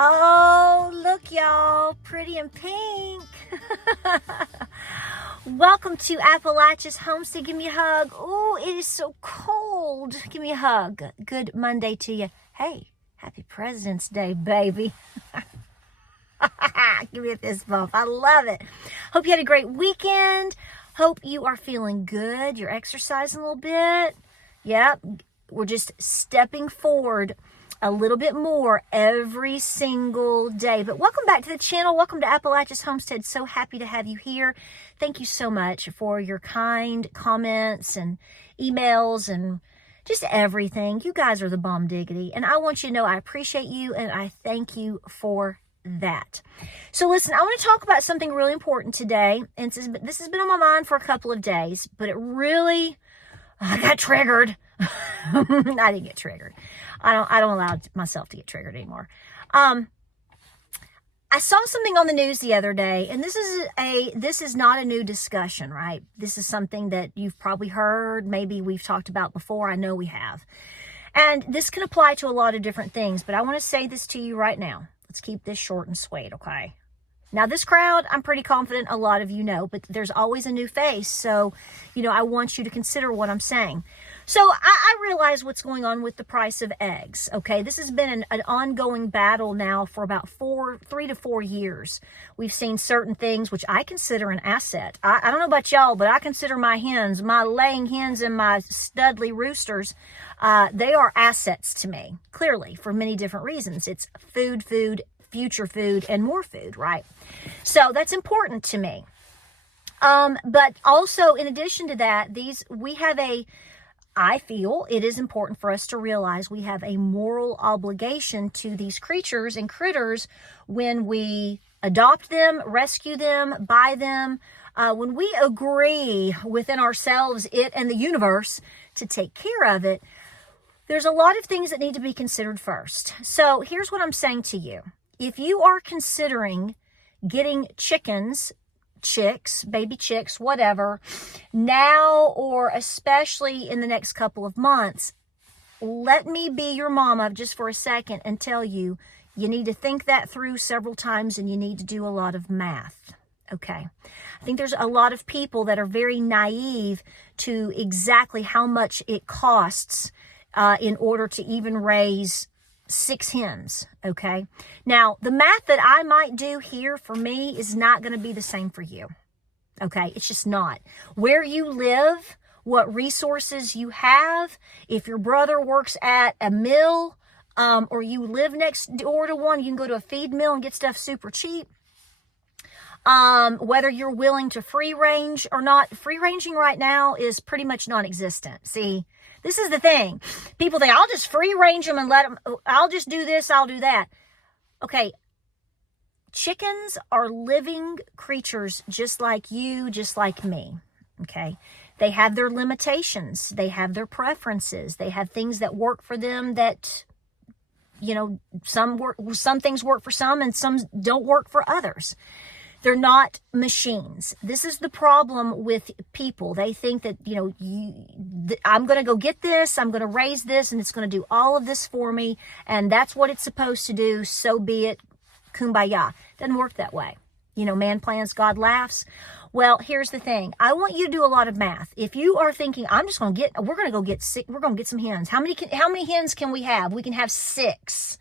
Oh, look, y'all, pretty in pink. Welcome to Appalachia's Homestead. Give me a hug. Oh, it is so cold. Give me a hug. Good Monday to you. Hey, happy President's Day, baby. Give me a fist bump. I love it. Hope you had a great weekend. Hope you are feeling good. You're exercising a little bit. Yep, we're just stepping forward a little bit more every single day. But welcome back to the channel. Welcome to Appalachia's Homestead. So happy to have you here. Thank you so much for your kind comments and emails and just everything. You guys are the bomb diggity. And I want you to know I appreciate you and I thank you for that. So listen, I want to talk about something really important today. And this has been on my mind for a couple of days, but I got triggered. I didn't get triggered. I don't allow myself to get triggered anymore. I saw something on the news the other day, and this is not a new discussion, right? This is something that you've probably heard, maybe we've talked about before. I know we have. And this can apply to a lot of different things, but I want to say this to you right now. Let's keep this short and sweet, okay? Now, this crowd, I'm pretty confident a lot of you know, but there's always a new face. So, I want you to consider what I'm saying. So I realize what's going on with the price of eggs, okay? This has been an ongoing battle now for about 3 to 4 years. We've seen certain things which I consider an asset. I don't know about y'all, but I consider my hens, my laying hens and my studly roosters, they are assets to me, clearly, for many different reasons. It's food, future food, and more food, right? So that's important to me. But also, in addition to that, I feel it is important for us to realize we have a moral obligation to these creatures and critters when we adopt them, rescue them, buy them, when we agree within ourselves, it and the universe, to take care of it. There's a lot of things that need to be considered first. So here's what I'm saying to you. If you are considering getting chicks, baby chicks, whatever, now or especially in the next couple of months, let me be your mama just for a second and tell you, you need to think that through several times and you need to do a lot of math. Okay. I think there's a lot of people that are very naive to exactly how much it costs in order to even raise 6 hens, okay? Now, the math that I might do here for me is not going to be the same for you, okay? It's just not. Where you live, what resources you have, if your brother works at a mill, or you live next door to one, you can go to a feed mill and get stuff super cheap. Whether you're willing to free range or not, free ranging right now is pretty much non-existent. See, this is the thing. People think, I'll just free range them and I'll just do this, I'll do that. Okay. Chickens are living creatures just like you, just like me. Okay. They have their limitations. They have their preferences. They have things that work for them that, some things work for some and some don't work for others. They're not machines. This is the problem with people. They think that, I'm going to go get this, I'm going to raise this, and it's going to do all of this for me, and that's what it's supposed to do, so be it, kumbaya. Doesn't work that way. Man plans, God laughs. Well, here's the thing. I want you to do a lot of math. If you are thinking, we're going to get some hens. How many hens can we have? We can have 6.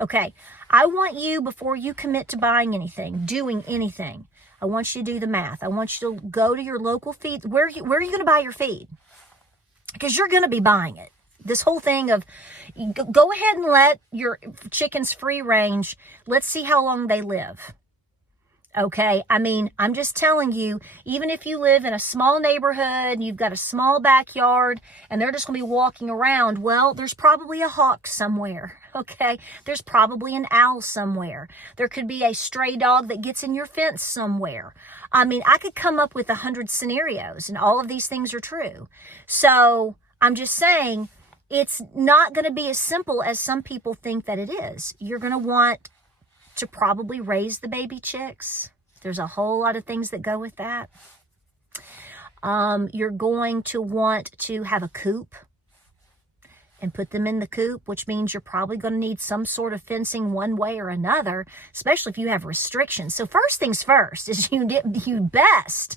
Okay. I want you, before you commit to buying anything, doing anything, I want you to do the math. I want you to go to your local feed. Where are you going to buy your feed? Because you're going to be buying it. This whole thing of go ahead and let your chickens free range. Let's see how long they live. Okay, I'm just telling you, even if you live in a small neighborhood, and you've got a small backyard, and they're just going to be walking around, well, there's probably a hawk somewhere, okay? There's probably an owl somewhere. There could be a stray dog that gets in your fence somewhere. I could come up with 100 scenarios, and all of these things are true. So, I'm just saying, it's not going to be as simple as some people think that it is. You're going to want to probably raise the baby chicks. There's a whole lot of things that go with that. You're going to want to have a coop. and put them in the coop, which means you're probably going to need some sort of fencing one way or another, especially if you have restrictions. So first things first is you best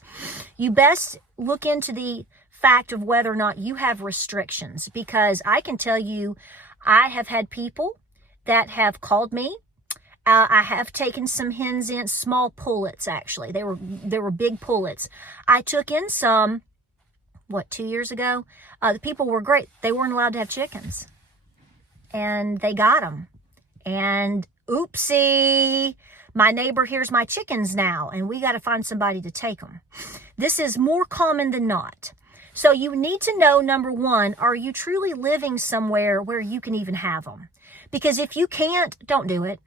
look into the fact of whether or not you have restrictions, because I can tell you, I have had people that have called me. I have taken some hens in, small pullets actually. They were big pullets. I took in some, 2 years ago? The people were great. They weren't allowed to have chickens. And they got them. And oopsie, my neighbor here's my chickens now, and we got to find somebody to take them. This is more common than not. So you need to know, number one, are you truly living somewhere where you can even have them? Because if you can't, don't do it.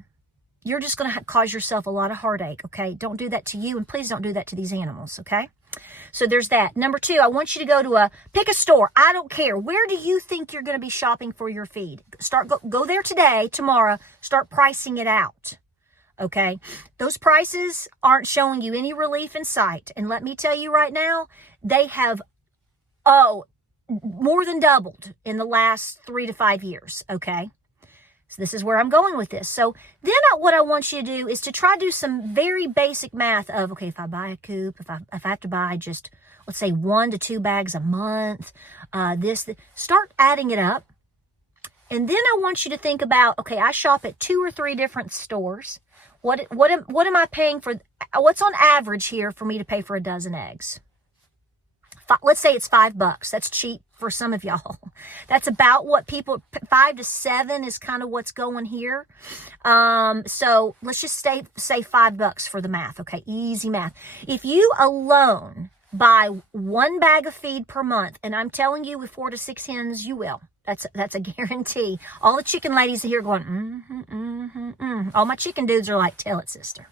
You're just going to cause yourself a lot of heartache, okay? Don't do that to you, and please don't do that to these animals, okay? So there's that. Number two, I want you to go to pick a store. I don't care. Where do you think you're going to be shopping for your feed? Go there today, tomorrow, start pricing it out, okay? Those prices aren't showing you any relief in sight. And let me tell you right now, they have, more than doubled in the last 3 to 5 years, okay? So this is where I'm going with this. So then what I want you to do is to try to do some very basic math of, okay, if I buy a coop, if I have to buy just, let's say 1 to 2 bags a month, start adding it up. And then I want you to think about, okay, I shop at 2 or 3 different stores. What am I paying for? What's on average here for me to pay for a dozen eggs? Let's say it's $5. That's cheap for some of y'all. That's about what people, 5 to 7 is kind of what's going here. So let's just say $5 for the math. Okay. Easy math. If you alone buy 1 bag of feed per month, and I'm telling you with 4 to 6 hens, you will. That's a guarantee. All the chicken ladies are here going, All my chicken dudes are like, tell it, sister.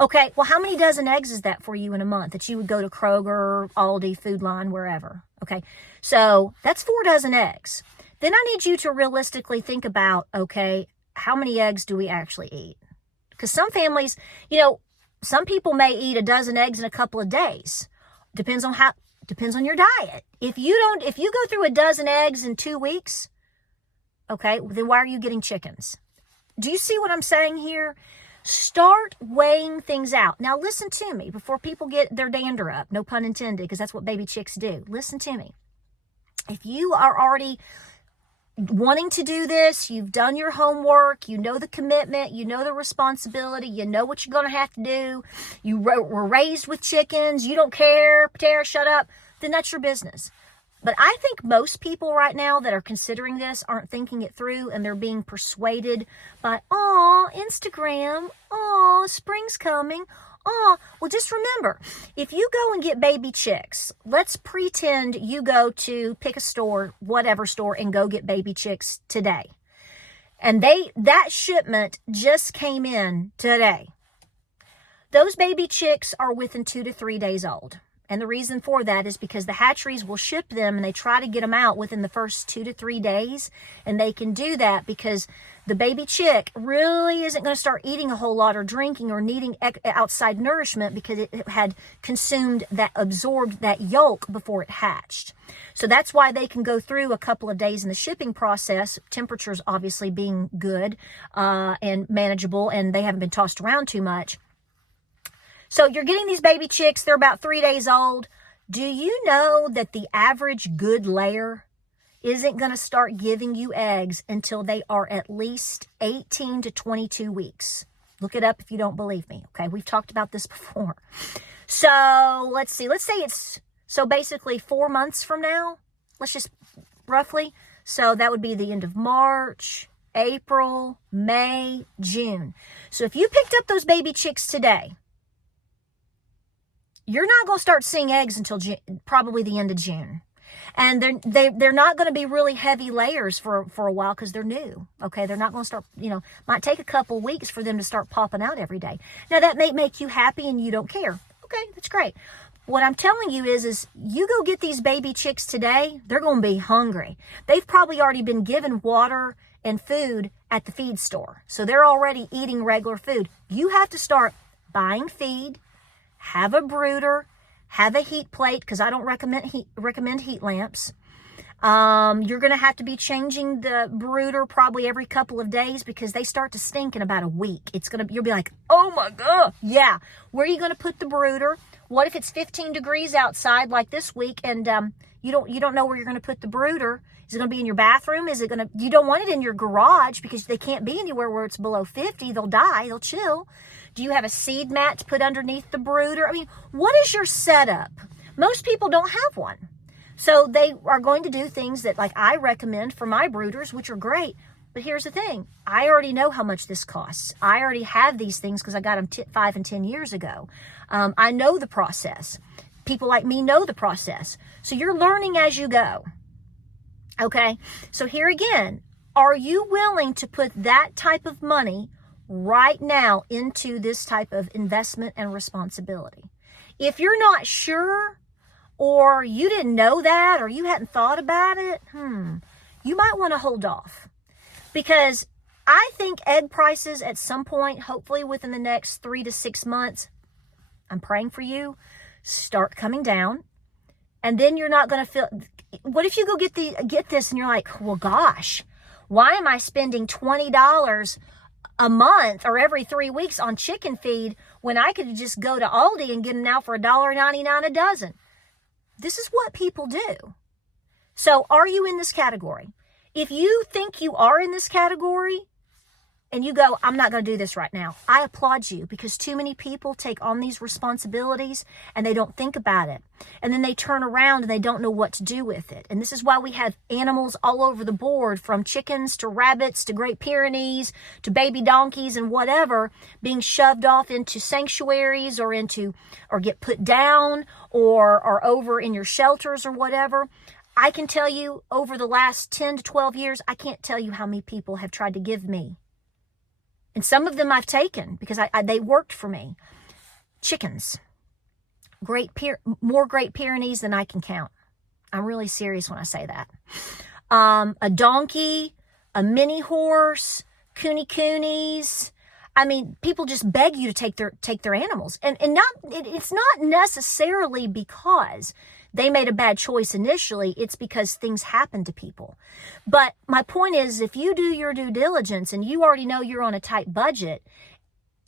Okay, well, how many dozen eggs is that for you in a month that you would go to Kroger, Aldi, Food Line, wherever? Okay, so that's 4 dozen eggs. Then I need you to realistically think about, okay, how many eggs do we actually eat? Because some families, some people may eat a dozen eggs in a couple of days. Depends on your diet. If you go through a dozen eggs in 2 weeks, okay, then why are you getting chickens? Do you see what I'm saying here? Start weighing things out. Now, listen to me before people get their dander up. No pun intended, because that's what baby chicks do. Listen to me. If you are already wanting to do this, you've done your homework, you know the commitment, you know the responsibility, you know what you're going to have to do, you were raised with chickens, you don't care, Patara, shut up, then that's your business. But I think most people right now that are considering this aren't thinking it through, and they're being persuaded by, Instagram, spring's coming, well, just remember, if you go and get baby chicks, let's pretend you go to pick a store, whatever store, and go get baby chicks today. And that shipment just came in today. Those baby chicks are within 2 to 3 days old. And the reason for that is because the hatcheries will ship them, and they try to get them out within the first 2 to 3 days. And they can do that because the baby chick really isn't going to start eating a whole lot or drinking or needing outside nourishment because it had absorbed that yolk before it hatched. So that's why they can go through a couple of days in the shipping process, temperatures obviously being good and manageable, and they haven't been tossed around too much. So you're getting these baby chicks. They're about 3 days old. Do you know that the average good layer isn't going to start giving you eggs until they are at least 18 to 22 weeks? Look it up if you don't believe me. Okay, we've talked about this before. So let's see. Let's say it's, so basically 4 months from now. Let's just roughly. So that would be the end of March, April, May, June. So if you picked up those baby chicks today, you're not going to start seeing eggs until probably the end of June. And they're not going to be really heavy layers for a while because they're new. Okay, they're not going to start, might take a couple weeks for them to start popping out every day. Now, that may make you happy and you don't care. Okay, that's great. What I'm telling you is you go get these baby chicks today, they're going to be hungry. They've probably already been given water and food at the feed store. So they're already eating regular food. You have to start buying feed, have a brooder, have a heat plate, because I don't recommend heat lamps. You're going to have to be changing the brooder probably every couple of days because they start to stink in about a week. You'll be like, oh my God. Yeah. Where are you going to put the brooder? What if it's 15 degrees outside like this week and you don't know where you're going to put the brooder? Is it going to be in your bathroom? You don't want it in your garage because they can't be anywhere where it's below 50. They'll die. They'll chill. Do you have a seed mat to put underneath the brooder? I mean, what is your setup? Most people don't have one. So they are going to do things that like I recommend for my brooders, which are great. But here's the thing. I already know how much this costs. I already have these things because I got them 5 and 10 years ago. I know the process. People like me know the process. So you're learning as you go. Okay? So here again, are you willing to put that type of money right now into this type of investment and responsibility? If you're not sure, or you didn't know that, or you hadn't thought about it, you might want to hold off. Because I think egg prices at some point, hopefully within the next 3 to 6 months, I'm praying for you, start coming down. And then you're not going to feel, what if you go get this and you're like, well, gosh, why am I spending $20 a month or every 3 weeks on chicken feed when I could just go to Aldi and get them now for $1.99 a dozen? This is what people do. So are you in this category? If you think you are in this category and you go, I'm not going to do this right now, I applaud you because too many people take on these responsibilities and they don't think about it. And then they turn around and they don't know what to do with it. And this is why we have animals all over the board, from chickens to rabbits to Great Pyrenees to baby donkeys and whatever, being shoved off into sanctuaries or get put down or over in your shelters or whatever. I can tell you over the last 10 to 12 years, I can't tell you how many people have tried to give me. And some of them I've taken because they worked for me. Chickens. More Great Pyrenees than I can count. I'm really serious when I say that. A donkey, a mini horse, coonies. I mean, people just beg you to take their animals. And it's not necessarily because they made a bad choice initially. It's because things happen to people. But my point is, if you do your due diligence and you already know you're on a tight budget,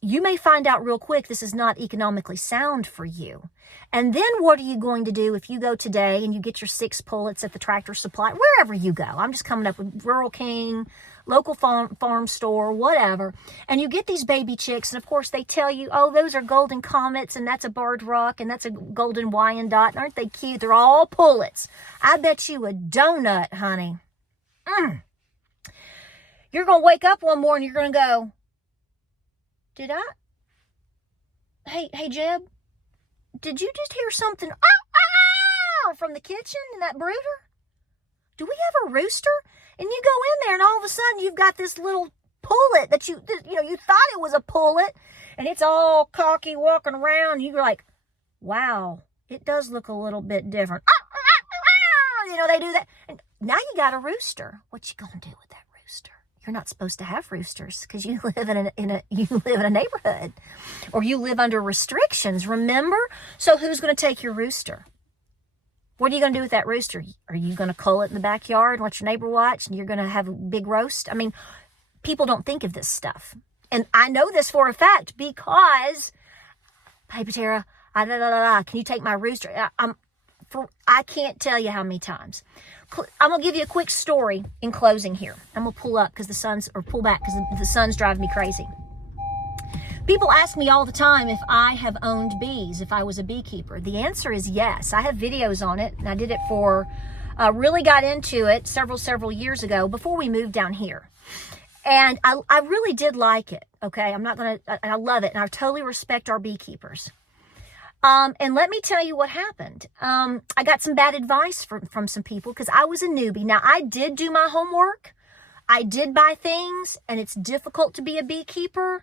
you may find out real quick this is not economically sound for you. And then what are you going to do if you go today and you get your 6 pullets at the Tractor Supply, wherever you go? I'm just coming up with Rural King, local farm store, whatever. And you get these baby chicks, and of course they tell you, oh, those are golden comets, and that's a barred rock, and that's a golden Wyandotte. Aren't they cute? They're all pullets. I bet you a donut, honey. You're going to wake up one morning, you're going to go, Hey, Jeb, did you just hear something from the kitchen in that brooder? Do we have a rooster? And you go in there and all of a sudden you've got this little pullet that you thought it was a pullet and it's all cocky walking around. And you're like, wow, it does look a little bit different. They do that. And now you got a rooster. What you gonna do with that rooster? You're not supposed to have roosters because you live in a neighborhood or you live under restrictions, remember? So who's going to take your rooster? What are you going to do with that rooster? Are you going to cull it in the backyard and let your neighbor watch and you're going to have a big roast? I mean, people don't think of this stuff. And I know this for a fact because, hey, Patara, can you take my rooster? I can't tell you how many times. I'm going to give you a quick story in closing here. I'm going to pull back because the sun's driving me crazy. People ask me all the time if I have owned bees, if I was a beekeeper. The answer is yes. I have videos on it, and I did it really got into it several years ago before we moved down here. And I really did like it, okay? I love it, and I totally respect our beekeepers. And let me tell you what happened. I got some bad advice from some people because I was a newbie. Now, I did do my homework. I did buy things, and it's difficult to be a beekeeper.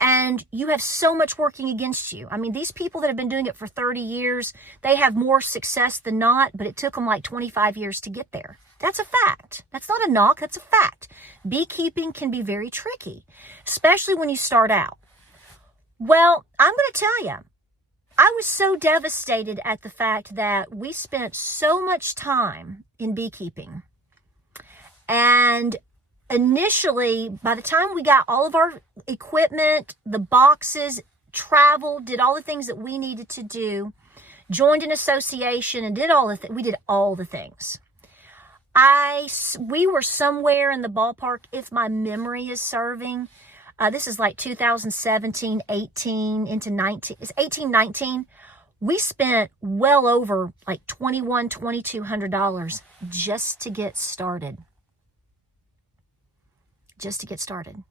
And you have so much working against you. I mean, these people that have been doing it for 30 years, they have more success than not, but it took them like 25 years to get there. That's a fact. That's not a knock. That's a fact. Beekeeping can be very tricky, especially when you start out. Well, I'm going to tell you, I was so devastated at the fact that we spent so much time in beekeeping. And initially, by the time we got all of our equipment, the boxes, traveled, did all the things that we needed to do, joined an association and did all the we did all the things. We were somewhere in the ballpark, if my memory is serving. This is like 2017, 18 into 19. It's 18, 19. We spent well over like $2,200 just to get started. Just to get started.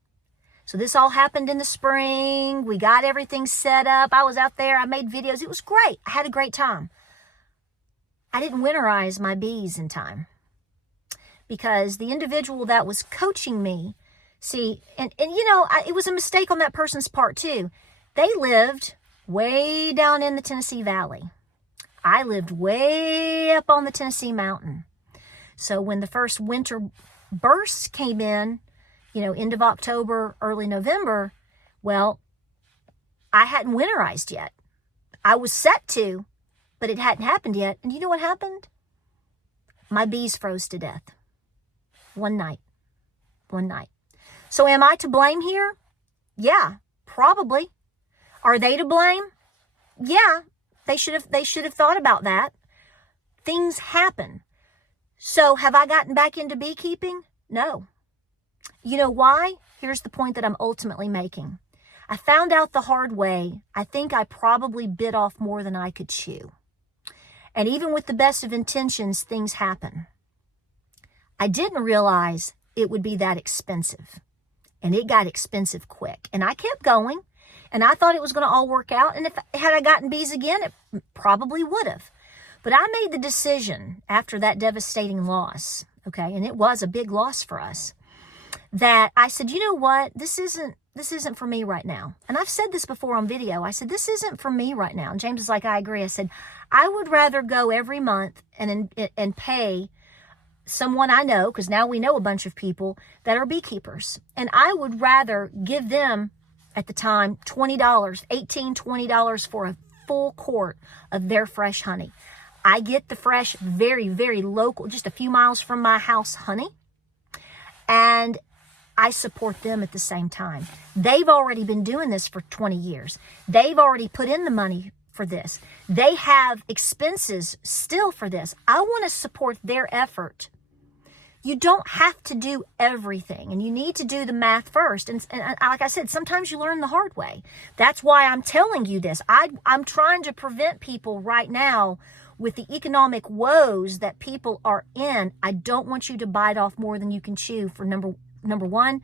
So this all happened in the spring. We got everything set up. I was out there. I made videos. It was great. I had a great time. I didn't winterize my bees in time because the individual that was coaching me, and you know, it was a mistake on that person's part too. They lived way down in the Tennessee Valley. I lived way up on the Tennessee mountain. So when the first winter bursts came in, you know, end of October, early November, well, I hadn't winterized yet. I was set to, but it hadn't happened yet. And you know what happened? My bees froze to death. One night. So am I to blame here? Yeah, probably. Are they to blame? Yeah, they should have thought about that. Things happen. So have I gotten back into beekeeping? No. You know why? Here's the point that I'm ultimately making. I found out the hard way. I think I probably bit off more than I could chew. And even with the best of intentions, things happen. I didn't realize it would be that expensive. And it got expensive quick. And I kept going. And I thought it was going to all work out. And had I gotten bees again, it probably would have. But I made the decision after that devastating loss, okay, and it was a big loss for us, that I said, you know what, this isn't for me right now. And I've said this before on video. I said, this isn't for me right now. And James was like, I agree. I said, I would rather go every month and pay someone I know, because now we know a bunch of people that are beekeepers. And I would rather give them, at the time, $20, $18, $20 for a full quart of their fresh honey. I get the fresh, very, very local, just a few miles from my house honey. And I support them at the same time. They've already been doing this for 20 years. They've already put in the money for this. They have expenses still for this. I want to support their effort. You don't have to do everything, and you need to do the math first. And like I said, sometimes you learn the hard way. That's why I'm telling you this. I'm trying to prevent people right now with the economic woes that people are in. I don't want you to bite off more than you can chew for number one,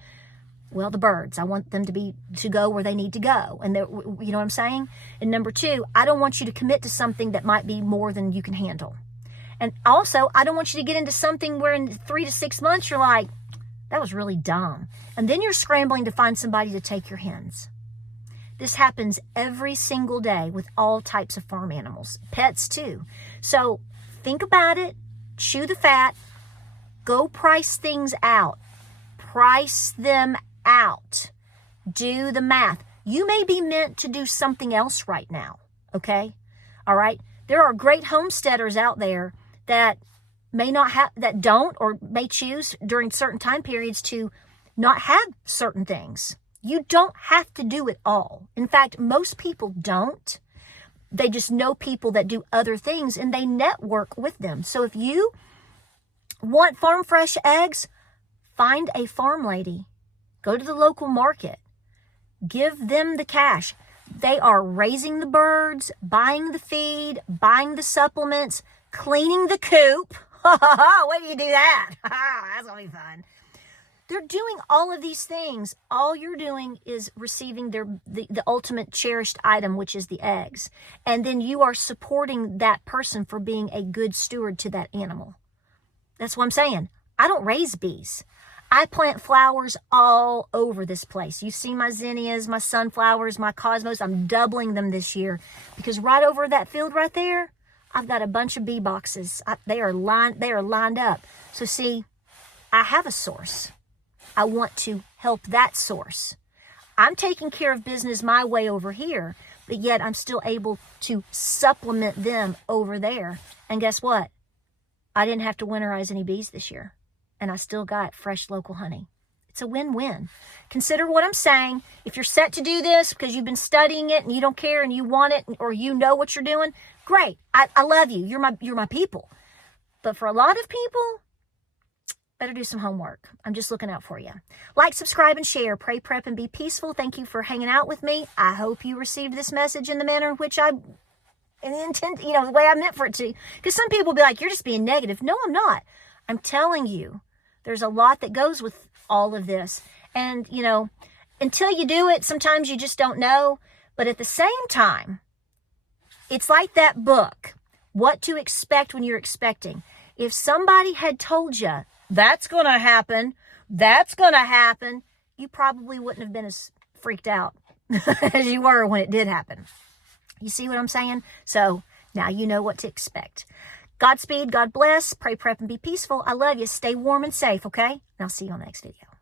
well, the birds. I want them to go where they need to go. And you know what I'm saying? And number two, I don't want you to commit to something that might be more than you can handle. And also, I don't want you to get into something where in 3 to 6 months, you're like, that was really dumb. And then you're scrambling to find somebody to take your hens. This happens every single day with all types of farm animals, pets too. So think about it, chew the fat, go price things out. Price them out. Do the math. You may be meant to do something else right now, okay? All right? There are great homesteaders out there that may not have, that don't, or may choose during certain time periods to not have certain things. You don't have to do it all. In fact, most people don't. They just know people that do other things and they network with them. So if you want farm fresh eggs, find a farm lady. Go to the local market. Give them the cash. They are raising the birds, buying the feed, buying the supplements, cleaning the coop. When do you do that? That's going to be fun. They're doing all of these things. All you're doing is receiving the ultimate cherished item, which is the eggs. And then you are supporting that person for being a good steward to that animal. That's what I'm saying. I don't raise bees. I plant flowers all over this place. You've seen my zinnias, my sunflowers, my cosmos. I'm doubling them this year because right over that field right there, I've got a bunch of bee boxes. They are lined up. So see, I have a source. I want to help that source. I'm taking care of business my way over here, but yet I'm still able to supplement them over there. And guess what? I didn't have to winterize any bees this year, and I still got fresh local honey. It's a win-win. Consider what I'm saying. If you're set to do this because you've been studying it and you don't care and you want it, or you know what you're doing, great. I love you. You're my people. But for a lot of people, better do some homework. I'm just looking out for you. Like, subscribe, and share. Pray, prep, and be peaceful. Thank you for hanging out with me. I hope you received this message in the manner in which I intend, the way I meant for it to. Because some people will be like, you're just being negative. No, I'm not. I'm telling you, there's a lot that goes with all of this. And, until you do it, sometimes you just don't know. But at the same time, it's like that book, What to Expect When You're Expecting. If somebody had told you, that's going to happen, you probably wouldn't have been as freaked out as you were when it did happen. You see what I'm saying? So now you know what to expect. Godspeed, God bless, pray, prep, and be peaceful. I love you. Stay warm and safe, okay? And I'll see you on the next video.